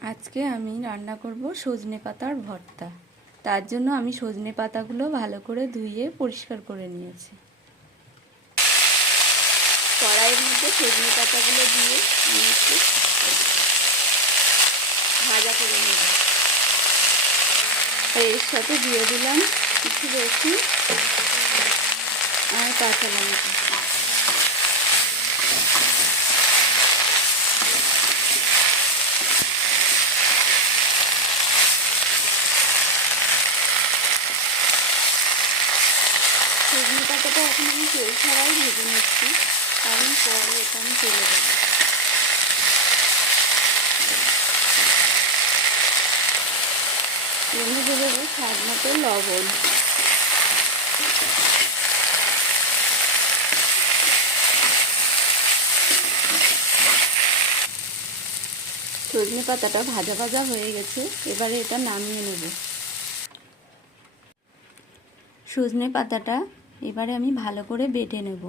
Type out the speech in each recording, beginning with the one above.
আজকে আমি রান্না করব সজনে পাতার ভর্তা। তার জন্য আমি সজনে পাতাগুলো ভালো করে ধুয়ে পরিষ্কার করে নিয়েছি। কড়াইয়ের মধ্যে সজনে পাতাগুলো দিয়ে আমি একটু ভাজা করে নেব। এর সাথে দিয়ে দিলাম কিছু রসুন আর কাঁচা লঙ্কা। সজনে পাতাটা এখন আমি তেল ছাড়াই ভেজে নিচ্ছি। কারণ পরে এটা আমি তেলে দেবো। এর মধ্যে দেবো স্বাদ মতো লবণ। সজনে পাতাটা ভাজা ভাজা হয়ে গেছে, এবারে এটা নামিয়ে নেব। সজনে পাতাটা এবারে আমি ভালো করে বেটে নেব।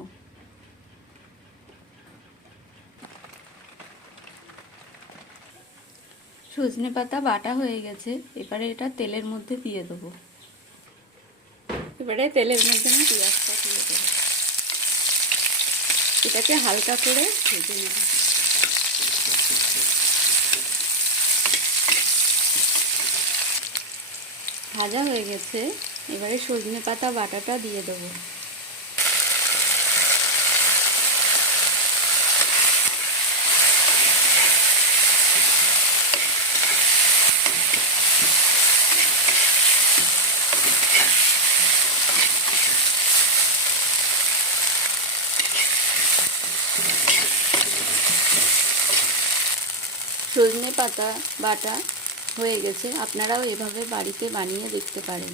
সজনে পাতা বাটা হয়ে গেছে, এবারে এটা তেলের মধ্যে দিয়ে দেবো। এবারে তেলের মধ্যে আমি পেঁয়াজটা দিয়ে দেবো। এটাকে হালকা করে ভেজে নেব। ভাজা হয়ে গেছে। এবারে সজনে পাতা, বাটাটা দিয়ে দেবো। সজনে পাতা, বাটা হয়ে গেছে। আপনারাও এভাবে বাড়িতে বানিয়ে দেখতে পারেন।